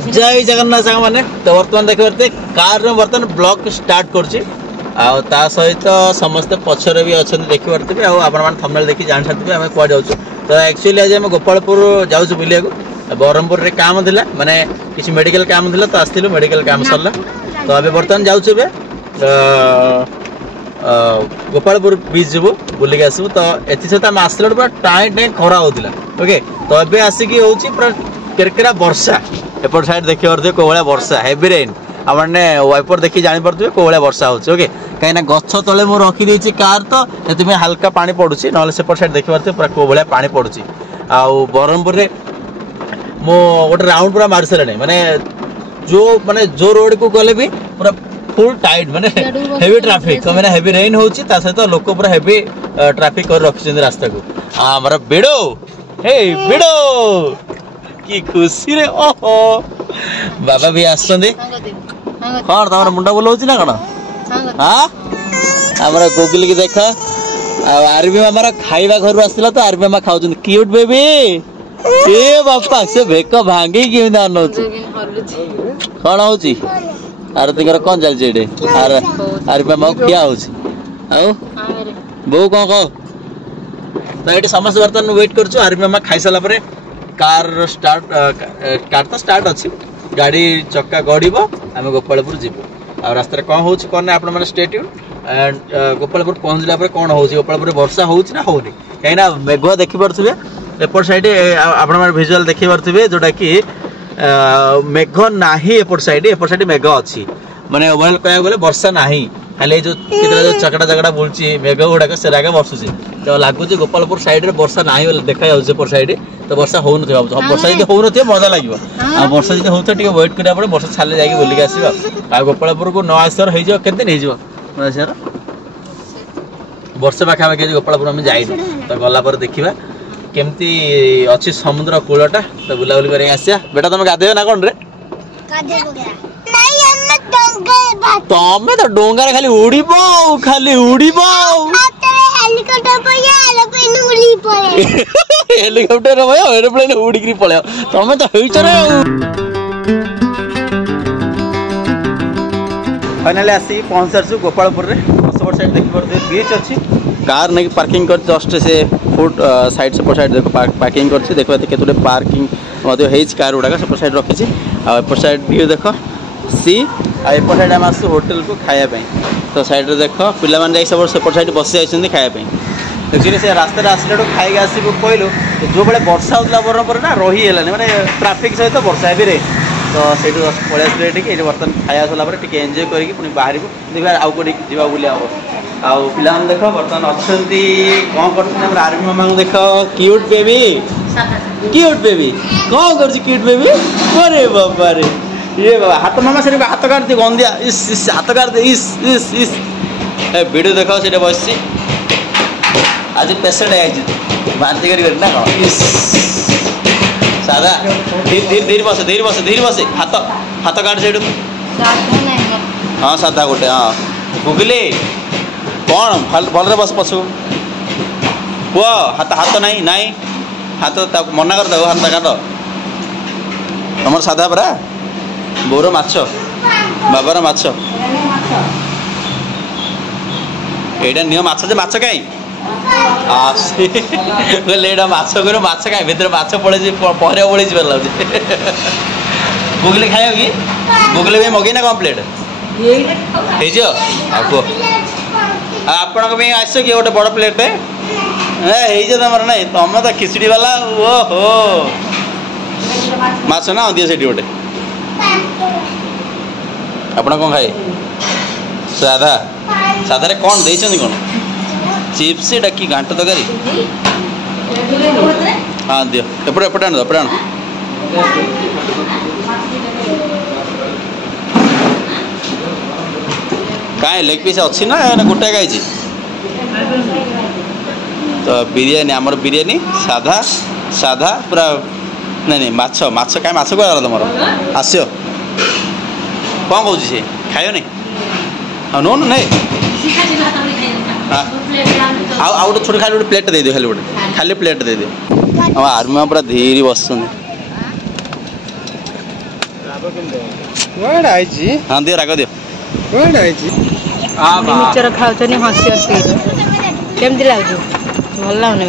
जय जगन्नाथ सांग मैंने तो बर्तमान देख पारे कार बर्तमान ब्लॉग स्टार्ट कर सहित समस्त पछरे भी अच्छा देखी पारे आपण थंबनेल देखी जान सकते आम कह जाऊँ तो एक्चुअली आज आम गोपालपुर जाऊँ बुलिया ब्रह्मपुर रे काम थिला माने किसी मेडिकल काम थिला तो आसथिलु मेडिकल काम सरला तो अबे बर्तमान जाऊँ गोपालपुर बीच जीवु बुलिक आसबु तो एथि सहित आम आसला पूरा टाइम टाइम खरा होता ओके तो अबे आसिक होची पूरा केरकेरा वर्षा एपट साइड देखी पारे को भाया वर्षा हेवी रेन आपने वाइपर देखी जानी पारे को भाया वर्षा होचे ओके कहीं गछ तले मु रखी देछि कार तो से हल्का पानी पड़ुछि ना सेपट साइड देखी पारे पूरा को भाया पानी पड़ुछि आ ब्रह्मपुर रे मो गोटे राउंड पूरा मार सारे माने जो रोड को गले भी पूरा फुल टाइट माने हेवी ट्रैफिक तो मैंने हेवी रेन होची ता सहित लोक पूरा हेवी ट्रैफिक कर रखिछन रास्ता को हमर बेडो हे बेडो की खुशी रे ओहो बाबा भी आछंदी कोन तमर मुंडा बोलौची ना कोन हां हमरा गोगिल की देखा आरबी मामा खाइबा घर आसला तो आरबी मामा खाउछन क्यूट बेबी ए बापा से भेक भांगी कि आनौची कोन होची आर तिकर कोन चल जेडे आर मामा किया होची आउ बो कोन को तो ये समस्त बर्तन वेट करछु आरबी मामा खाइ साला परे कार तो स्टार्ट अच्छी गाड़ी चक्का गड़ब आम गोपालपुर जीवु आ रास्ता कौन हो आपने मैंने स्टे ट्यून एंड गोपालपुर पहुँचला कौन हो गोपालपुर वर्षा होना होनी कहीं मेघुआ देखिपे एपट साइड आप भिजुआल देखिपे जोटा कि मेघ ना एपट साइड मेघ अच्छी माने ओवरऑल कह गले वर्षा ना खाली जो जो चकड़ा चकड़ा बुलची मेघ गुड़ाक से बसुची तो लगुच गोपालपुर साइड रे वर्षा ना देखा जाऊँ सेपट तो वर्षा हो वर्षा जी हो मजा लगे वर्षा जी हो वेट करा पड़े वर्षा छाले जाके बुलिक आस गोपालपुर को नआसर हो नआसर वर्ष पाखापाखि गोपालपुर आम जाइन तो गला देखा केमती अच्छी समुद्र कूलटा तो बुलाबुली कर आसिया बेटा तुम गाधे ना कौन रे तमें तो डोंगार खाली उड़ीब हेलिकॉप्टर एरोप्लेन उड़ी पड़े तमें तो फाइनाली आसी पहुँच सारी गोपालपुर रे पछपट साइड देखी पारे बीच अच्छी कार नहीं पार्किंग कर जस्ट से फुट साइड सेपट साइड देख पार्किंग कर देखो केतुटे पार्किंग कार गुड़ाक सेपट साइड रखी एपट साइड व्यू देख सी एपट साइड आम आसु होटेल को खायापी तो साइड देख पे सब सेपट साइड बसी जाइए खायापी एक्चुअली से रास्ता आसला खाई आसबू कहलु जो बड़े वर्षा होता ब्रह्मपुर ना रही है मैंने ट्राफिक सहित वर्षा भी तो से पलि आस ये बर्तमान खाया सारा टे एंजय करके बाहर देखा आउ कौटी जा बुला आउ पिला देख बर्तमान अच्छा कौन कर आर्मी मामा देख क्यूट बेबी कौन कर क्यूट बेबी अरे बाबा रे ये बाबा हाथ मामा से हाथ काटती गंदिया इस हाथ काटते इस वीडियो देख से बस आज पेसेंट है बांती कर ना कौन इस सादा धीरे बस हाथ हाथ काट से हाँ सादा गोटे हाँ गुगली कौन भल बस पशु पुह हाथ हाथ नाई हाथ मना कर दे हाथ काट तुम सादा परा बोर माछ बाबार माछ एटा नियो माछ जे माछ कहीं माछ करो माछ कहीं भीतर माछ पड़े पहरे पड़े गुगली खाए कि गुगली भी मगे ना कम प्लेट आपण आस कि गोटे बड़ प्लेट तुम ना तुम तो खिचड़ी वाला ओहो माछ ना दिए से गोटे आपण कौन खाए सादा सादा कौन दे कौन चिप्स डाकी घाट तकारी हाँ दियो एपटे एपटे आण एपटे आण कहीं लेग पीस अच्छी ना गोटे खाई तो बिरियानी आमर बिरियानी साधा साधा पूरा नहीं माछ माछ कहीं माछ कह तुम आसो कौन कौन सी खाओ नहीं हाँ नो नहीं आउ गोटे छोटे खाली गोटे प्लेट दे दियो खाली गोटे खाली प्लेट दे दियो आर्मी पूरा धीरे बस हाँ दियो राग दियो मिक्सचर खाऊनी हसी हसी केमती लगुच भल लगुनि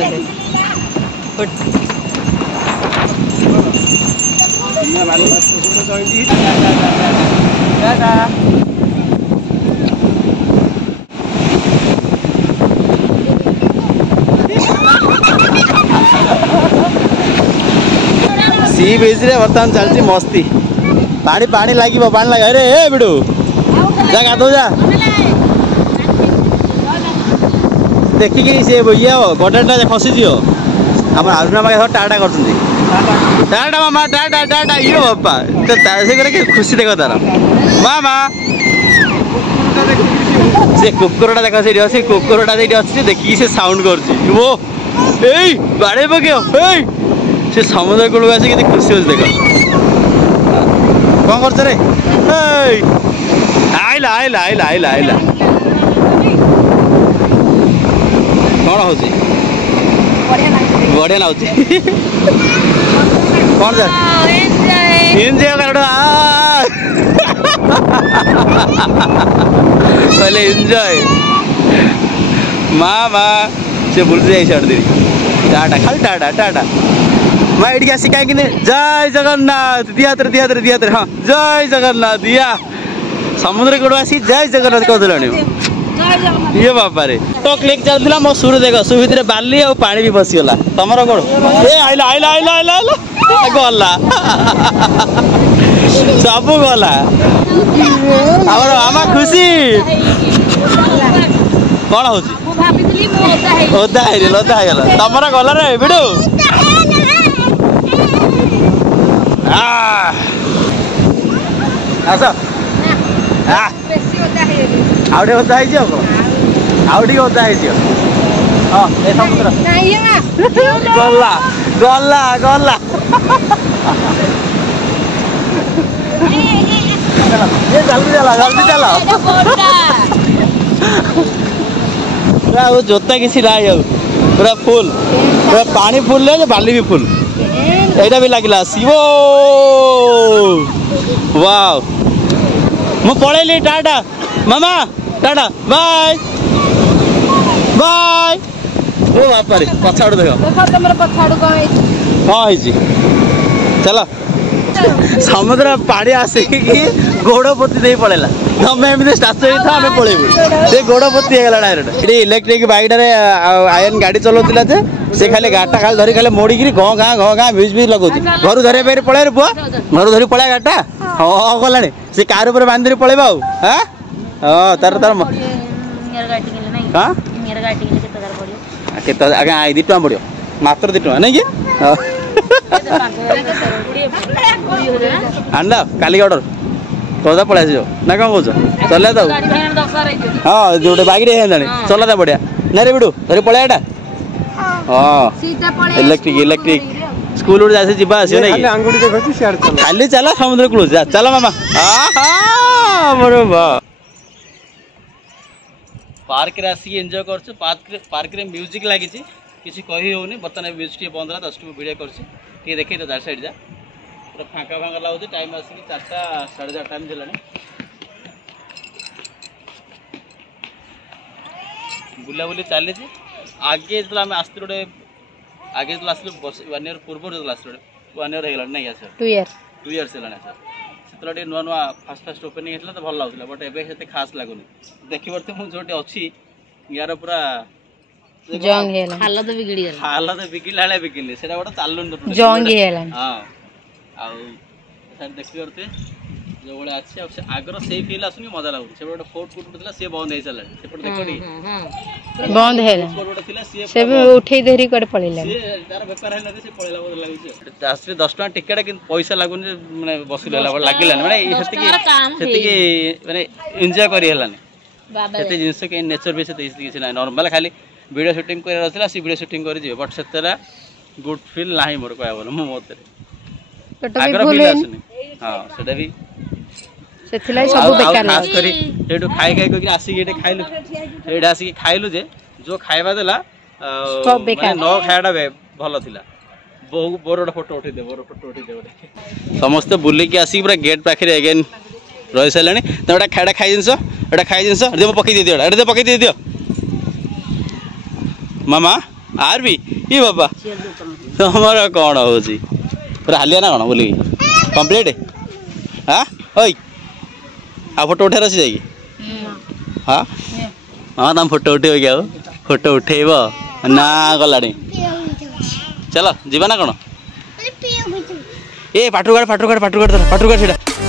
सी बीच रे बर्तमान चलती मस्ती पानी पानी लगे पानी लगे अरे ए बिडू जा गाधो जा देखिकी सी ये गडाटा खसीजी आम आरुना मागे टाटा कर टाटा मामा टाटा टाटा ये बापा तो से खुशी देख तार मामा से कुकुरटा देख से कुकुरटा अच्छी देखिए से साउंड कर बाड़े पक से समुद्र कूल आस खुशी हो देख कौन कर रे आइला आइला आइला आइला आइला कौन हो बढ़िया लाଗୁଛି कौन जा एंजॉय कर पहले एंजॉय मामा से बुल जाए छाड़ दे टाटा खाली टाटा टाटा मैं इडके आसी कहीं जय जगन्नाथ दिया हाँ जय जगन्नाथ दिया समुद्र कूल आसी जय जगन्नाथ कहते ये बापा रे तो क्लिक चलता मो सुर देख सु भितर बाली और पानी भी बसीगला तुम कौन ए आइला आइला आइला आइला गला सब गला आमा खुशी कौन हो ओदा है तुम गला रे बिडू आस आउटे ओदा है आउटे ओदा है हाँ ए समुद्र गला गला गला जल्दी चला पूरा वो जोता किसी ना पूरा फुल पूरा पानी फुल ले बाली भी फुल एटा भी लगिला शिवो वाओ मु पळेली टाटा मामा टाटा बाय बाय ओ बापा रे पछाड़ देखो तमरा पछाड़ कौन चलो समुद्र पानी आसिक गोड़ पोती दे पड़ेला तमें एमती स्टाचु था आम पलैबू से गोड़ पोती होगा डायरेक्ट ये इलेक्ट्रिक बाइक आयन गाड़ी चलाऊला जे से खाली गाटा खाली धरी खाली मोड़िकी घ गाँ म्यूजिक लगुच घर धरिया पे पड़े पुआ घर धरी पड़ा गाटा हाँ गला से कार उपर बांध धरी पड़ेबा हाँ हाँ तार तार हाँ के आगे 2 टଙ୍କା पड़ो मात्र 2 टଙ୍କା नहीं कि आना काली ऑर्डर तो पड़ा ना कौन कौच चल हाँ जो बाइक चला बढ़िया ना रे बिडू धरी पड़ा हाँ इलेक्ट्रिक इलेक्ट्रिक स्कूल जासे जीवा आस खाली चला समुद्र कूल जा चला मामा पार्क रे आसिक एंजॉय कर पार्क रे म्यूजिक लगी किसी कही होनी बर्तमान म्यूजिक बंद रहा 10 टका वीडियो कर देखे तो साइड जा पूरा फाँका फाँका लगुच टाइम आसिक 4टा 4:30 टाइम दिलानी बुलाबुली चली आगे जो आम आस आगे जो आसलु 1 ईयर पूर्व जो आसलु 1 ईयर हो नहीं 2 इयर्स है से नुआ नुआ फास्ट ओपनिंग होता तो भल लगुला बट एवं खास लगुनि देखी पारे मुझे जो अच्छी यार पूरा हालत बिगिला बिगिली से गोटे चालू हाँ देखी पारे जो भाई अच्छी आगर से फिल आसुनी मजा लगुच से गोटे फोर्ट कोट सी बंद हो सारे बंद से उठे धरी तार बेपार है से पड़ेला लगुच 10 टका टिकेट कि पैसा लगुन माने बसिला लगिला माने माने एंजॉय करी हलानी सेते जिंस के नेचर भी से किसी ना नॉर्मल खाली वीडियो शूटिंग कर वीडियो शूटिंग कर बट से गुड फिल ना मोर कह बोल मो मत आगर फिल आसुनी हाँ से भी खास करी खाई खाई कह आसिक खाइलु ये आसिक खाइलु जे जो खाइबा देला न खाइबाटा भल थिला बोर फोटो उठे दे समस्ते बुलिकी आसिक पूरा गेट पाखे अगेन रही सारे तो एटा खाई जिनस एटा खाई जिनस दे पकई दे दियो पकई दे दियो मामा आर भी ये बाबा तुमर कौन हो पूरा हालिया ना कौन बुलिकी कंप्लीट हाँ ओई आ फोटो उठे अच्छी जाएगी हाँ हाँ तुम फोटो उठे क्या फोटो उठेब ना गला चलो जीवा ना कौन ए पाटुगाड़ पाटुगाड़ पाटुगाड़ पाटुगाड़